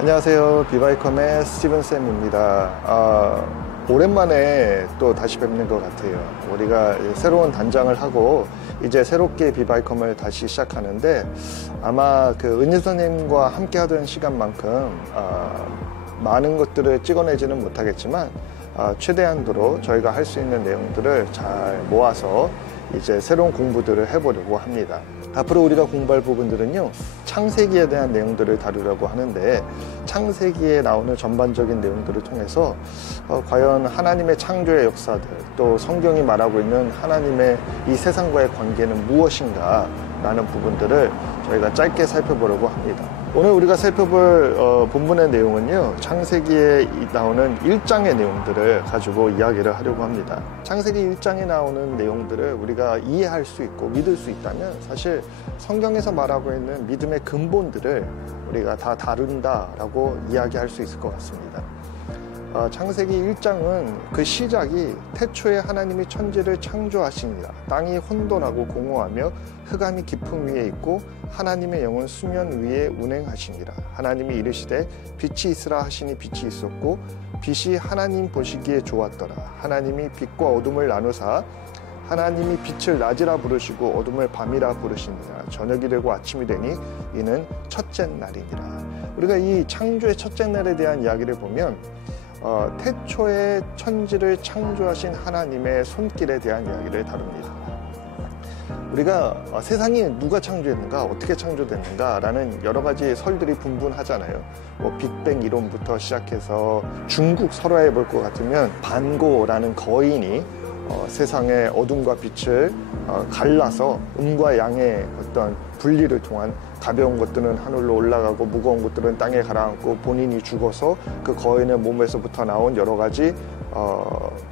안녕하세요. 비바이컴의 스티븐쌤입니다. 오랜만에 또 다시 뵙는 것 같아요. 우리가 새로운 단장을 하고 이제 새롭게 비바이컴을 다시 시작하는데 아마 그 은희 선생님과 함께 하던 시간만큼 많은 것들을 찍어내지는 못하겠지만 최대한도로 저희가 할 수 있는 내용들을 잘 모아서 이제 새로운 공부들을 해보려고 합니다. 앞으로 우리가 공부할 부분들은요, 창세기에 대한 내용들을 다루려고 하는데, 창세기에 나오는 전반적인 내용들을 통해서 과연 하나님의 창조의 역사들, 또 성경이 말하고 있는 하나님의 이 세상과의 관계는 무엇인가 라는 부분들을 저희가 짧게 살펴보려고 합니다. 오늘 우리가 살펴볼 본문의 내용은요, 창세기에 나오는 1장의 내용들을 가지고 이야기를 하려고 합니다. 창세기 1장에 나오는 내용들을 우리가 이해할 수 있고 믿을 수 있다면 사실 성경에서 말하고 있는 믿음의 근본들을 우리가 다 다룬다라고 이야기할 수 있을 것 같습니다. 창세기 1장은 그 시작이 태초에 하나님이 천지를 창조하시니라. 땅이 혼돈하고 공허하며 흑암이 깊음 위에 있고 하나님의 영은 수면 위에 운행하시니라. 하나님이 이르시되 빛이 있으라 하시니 빛이 있었고 빛이 하나님 보시기에 좋았더라. 하나님이 빛과 어둠을 나누사 하나님이 빛을 낮이라 부르시고 어둠을 밤이라 부르시니라. 저녁이 되고 아침이 되니 이는 첫째 날이니라. 우리가 이 창조의 첫째 날에 대한 이야기를 보면 태초에 천지를 창조하신 하나님의 손길에 대한 이야기를 다룹니다. 우리가 세상이 누가 창조했는가, 어떻게 창조됐는가 라는 여러 가지 설들이 분분하잖아요. 빅뱅 이론부터 시작해서 중국 설화에 볼 것 같으면 반고라는 거인이 세상의 어둠과 빛을 갈라서 음과 양의 어떤 분리를 통한 가벼운 것들은 하늘로 올라가고 무거운 것들은 땅에 가라앉고 본인이 죽어서 그 거인의 몸에서부터 나온 여러 가지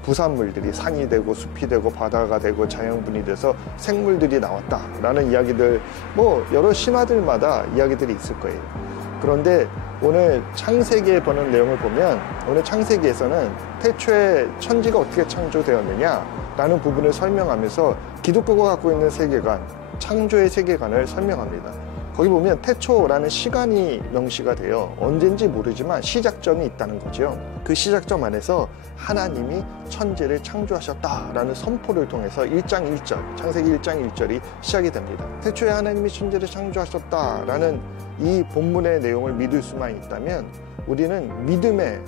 부산물들이 산이 되고 숲이 되고 바다가 되고 자연분이 돼서 생물들이 나왔다라는 이야기들, 여러 신화들마다 이야기들이 있을 거예요. 그런데 오늘 창세기에 보는 내용을 보면 오늘 창세기에서는 태초에 천지가 어떻게 창조되었느냐라는 부분을 설명하면서 기독교가 갖고 있는 세계관, 창조의 세계관을 설명합니다. 거기 보면 태초라는 시간이 명시가 돼요. 언젠지 모르지만 시작점이 있다는 거죠. 그 시작점 안에서 하나님이 천지를 창조하셨다라는 선포를 통해서 1장 1절, 창세기 1장 1절이 시작이 됩니다. 태초에 하나님이 천지를 창조하셨다라는 이 본문의 내용을 믿을 수만 있다면 우리는 믿음의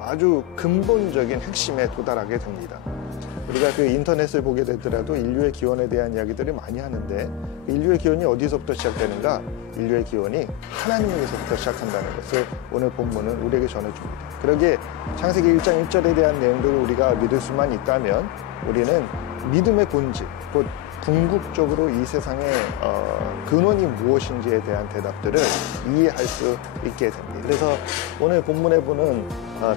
아주 근본적인 핵심에 도달하게 됩니다. 우리가 그 인터넷을 보게 되더라도 인류의 기원에 대한 이야기들을 많이 하는데 인류의 기원이 어디서부터 시작되는가? 인류의 기원이 하나님에게서부터 시작한다는 것을 오늘 본문은 우리에게 전해줍니다. 그러기에 창세기 1장 1절에 대한 내용들을 우리가 믿을 수만 있다면 우리는 믿음의 본질, 곧 궁극적으로 이 세상의 근원이 무엇인지에 대한 대답들을 이해할 수 있게 됩니다. 그래서 오늘 본문에 보는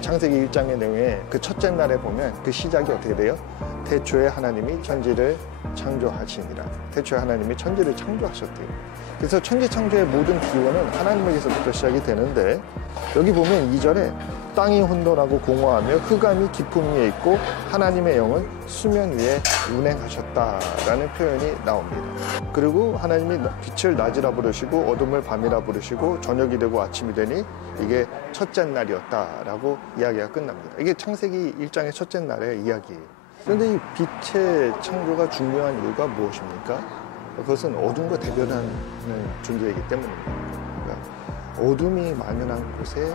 창세기 1장의 내용에 그 첫째 날에 보면 그 시작이 어떻게 돼요? 태초에 하나님이 천지를 창조하시니라. 태초에 하나님이 천지를 창조하셨대요. 그래서 천지 창조의 모든 기원은 하나님에게서부터 시작이 되는데 여기 보면 2절에 땅이 혼돈하고 공허하며 흑암이 깊음 위에 있고 하나님의 영은 수면 위에 운행하셨다라는 표현이 나옵니다. 그리고 하나님이 빛을 낮이라 부르시고 어둠을 밤이라 부르시고 저녁이 되고 아침이 되니 이게 첫째 날이었다라고 이야기가 끝납니다. 이게 창세기 1장의 첫째 날의 이야기예요. 그런데 이 빛의 창조가 중요한 이유가 무엇입니까? 그것은 어둠과 대변하는 존재이기 때문입니다. 그러니까 어둠이 만연한 곳에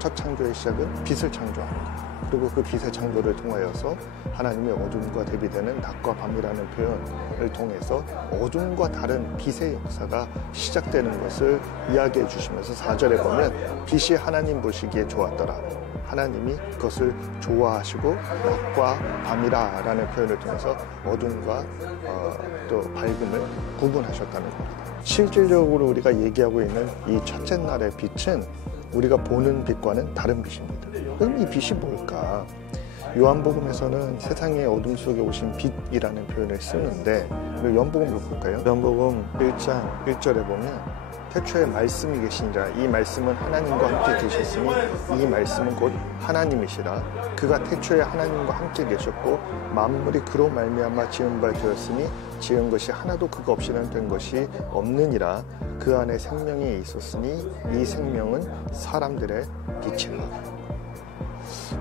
첫 창조의 시작은 빛을 창조하는 것. 그리고 그 빛의 창조를 통하여서 하나님의 어둠과 대비되는 낮과 밤이라는 표현을 통해서 어둠과 다른 빛의 역사가 시작되는 것을 이야기해 주시면서 4절에 보면 빛이 하나님 보시기에 좋았더라. 하나님이 그것을 좋아하시고 낮과 밤이라 라는 표현을 통해서 어둠과 또 밝음을 구분하셨다는 겁니다. 실질적으로 우리가 얘기하고 있는 이 첫째 날의 빛은 우리가 보는 빛과는 다른 빛입니다. 그럼 이 빛이 뭘까? 요한복음에서는 세상의 어둠 속에 오신 빛이라는 표현을 쓰는데 요한복음을 볼까요? 요한복음 1장 1절에 보면 태초에 말씀이 계시니라. 이 말씀은 하나님과 함께 계셨으니 이 말씀은 곧 하나님이시라. 그가 태초에 하나님과 함께 계셨고 만물이 그로 말미암아 지은 바 되었으니 지은 것이 하나도 그가 없이는 된 것이 없느니라. 그 안에 생명이 있었으니 이 생명은 사람들의 빛이라.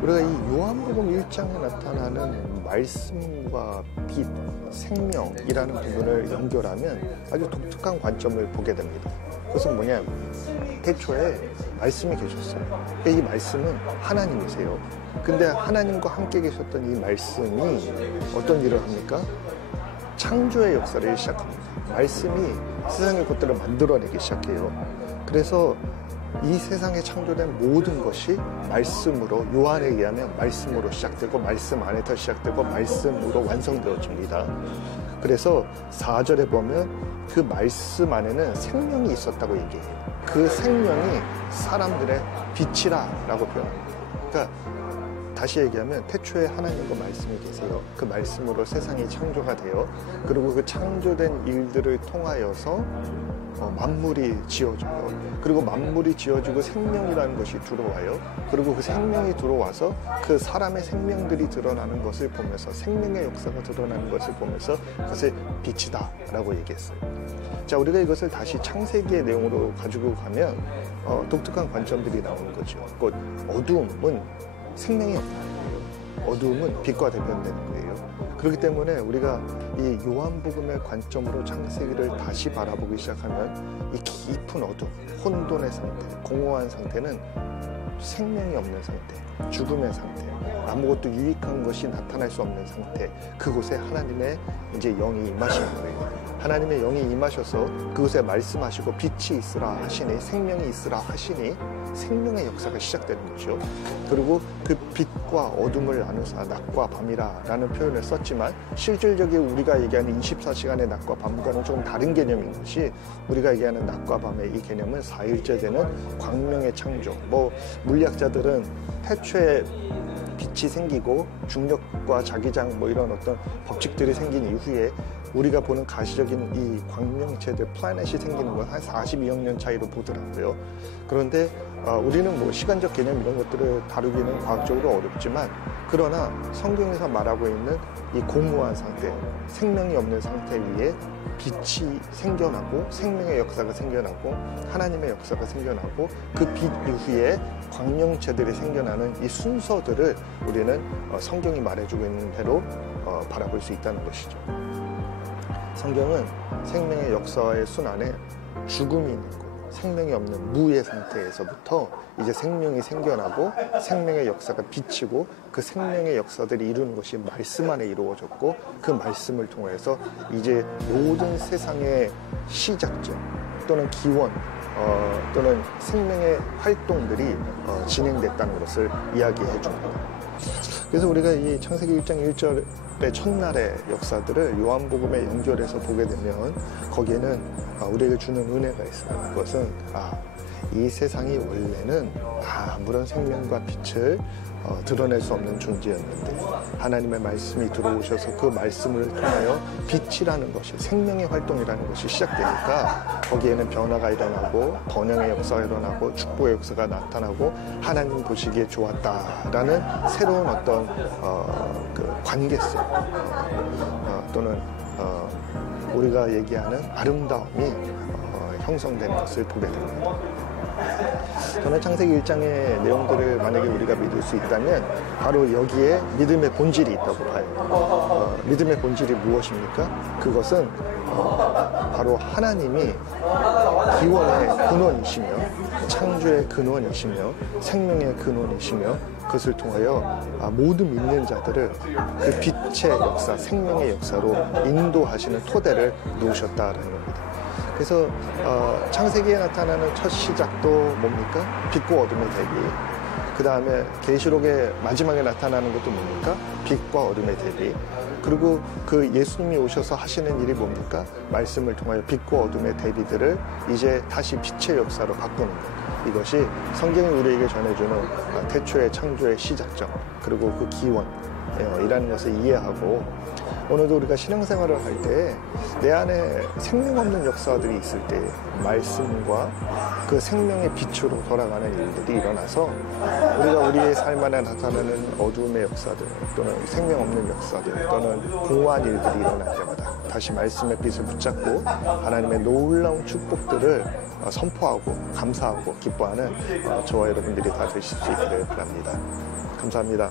우리가 이 요한복음 1장에 나타나는 말씀과 빛, 생명이라는 부분을 연결하면 아주 독특한 관점을 보게 됩니다. 그것은 뭐냐? 태초에 말씀이 계셨어요. 이 말씀은 하나님이세요. 근데 하나님과 함께 계셨던 이 말씀이 어떤 일을 합니까? 창조의 역사를 시작합니다. 말씀이 세상의 것들을 만들어내기 시작해요. 그래서 이 세상에 창조된 모든 것이 말씀으로, 요한에 의하면 말씀으로 시작되고 말씀 안에서 시작되고 말씀으로 완성되어집니다. 그래서 4절에 보면 그 말씀 안에는 생명이 있었다고 얘기해요. 그 생명이 사람들의 빛이라 라고 표현합니다. 그러니까 다시 얘기하면 태초에 하나님과 말씀이 계세요. 그 말씀으로 세상이 창조가 돼요. 그리고 그 창조된 일들을 통하여서 만물이 지어져요. 그리고 만물이 지어지고 생명이라는 것이 들어와요. 그리고 그 생명이 들어와서 그 사람의 생명들이 드러나는 것을 보면서, 생명의 역사가 드러나는 것을 보면서 그것을 빛이다 라고 얘기했어요. 자, 우리가 이것을 다시 창세기의 내용으로 가지고 가면 독특한 관점들이 나오는 거죠. 곧 어두움은 생명이 없는 거예요. 어두움은 빛과 대변되는 거예요. 그렇기 때문에 우리가 이 요한복음의 관점으로 창세기를 다시 바라보기 시작하면 이 깊은 어둠, 혼돈의 상태, 공허한 상태는 생명이 없는 상태, 죽음의 상태, 아무것도 유익한 것이 나타날 수 없는 상태, 그곳에 하나님의 이제 영이 임하시는 거예요. 하나님의 영이 임하셔서 그곳에 말씀하시고 빛이 있으라 하시니, 생명이 있으라 하시니 생명의 역사가 시작되는 거죠. 그리고 그 빛과 어둠을 나누사 낮과 밤이라 라는 표현을 썼지만 실질적인 우리가 얘기하는 24시간의 낮과 밤과는 조금 다른 개념인 것이, 우리가 얘기하는 낮과 밤의 이 개념은 4일째 되는 광명의 창조. 물리학자들은 태초에 빛이 생기고 중력과 자기장 이런 어떤 법칙들이 생긴 이후에 우리가 보는 가시적인 이 광명체들, 플래닛이 생기는 건 한 42억 년 차이로 보더라고요. 그런데 우리는 시간적 개념 이런 것들을 다루기는 과학적으로 어렵지만, 그러나 성경에서 말하고 있는 이 공허한 상태, 생명이 없는 상태 위에 빛이 생겨나고 생명의 역사가 생겨나고 하나님의 역사가 생겨나고 그 빛 이후에 광명체들이 생겨나는 이 순서들을 우리는 성경이 말해주고 있는 대로 바라볼 수 있다는 것이죠. 성경은 생명의 역사의 순환에 죽음이 있는 것, 생명이 없는 무의 상태에서부터 이제 생명이 생겨나고 생명의 역사가 비치고 그 생명의 역사들이 이루는 것이 말씀 안에 이루어졌고, 그 말씀을 통해서 이제 모든 세상의 시작점 또는 기원 또는 생명의 활동들이 진행됐다는 것을 이야기해 줍니다. 그래서 우리가 이 창세기 1장 1절의 첫날의 역사들을 요한복음에 연결해서 보게 되면 거기에는 우리에게 주는 은혜가 있어요. 그것은 이 세상이 원래는 아무런 생명과 빛을 드러낼 수 없는 존재였는데 하나님의 말씀이 들어오셔서 그 말씀을 통하여 빛이라는 것이, 생명의 활동이라는 것이 시작되니까 거기에는 변화가 일어나고 번영의 역사가 일어나고 축복의 역사가 나타나고 하나님 보시기에 좋았다라는 새로운 어떤 그 관계성 또는 우리가 얘기하는 아름다움이 형성되는 것을 보게 됩니다. 저는 창세기 1장의 내용들을 만약에 우리가 믿을 수 있다면 바로 여기에 믿음의 본질이 있다고 봐요. 믿음의 본질이 무엇입니까? 그것은 바로 하나님이 기원의 근원이시며 창조의 근원이시며 생명의 근원이시며 그것을 통하여 모든 믿는 자들을 그 빛의 역사, 생명의 역사로 인도하시는 토대를 놓으셨다라는 겁니다. 그래서 창세기에 나타나는 첫 시작도 뭡니까? 빛과 어둠의 대비. 그 다음에 계시록의 마지막에 나타나는 것도 뭡니까? 빛과 어둠의 대비. 그리고 그 예수님이 오셔서 하시는 일이 뭡니까? 말씀을 통하여 빛과 어둠의 대비들을 이제 다시 빛의 역사로 바꾸는 것. 이것이 성경이 우리에게 전해주는 태초의 창조의 시작점, 그리고 그 기원이라는 것을 이해하고 오늘도 우리가 신앙생활을 할 때 내 안에 생명 없는 역사들이 있을 때 말씀과 그 생명의 빛으로 돌아가는 일들이 일어나서 우리가 우리의 삶 안에 나타나는 어두움의 역사들 또는 생명 없는 역사들 또는 공허한 일들이 일어날 때마다 다시 말씀의 빛을 붙잡고 하나님의 놀라운 축복들을 선포하고 감사하고 기뻐하는 저와 여러분들이 다 되실 수 있기를 바랍니다. 감사합니다.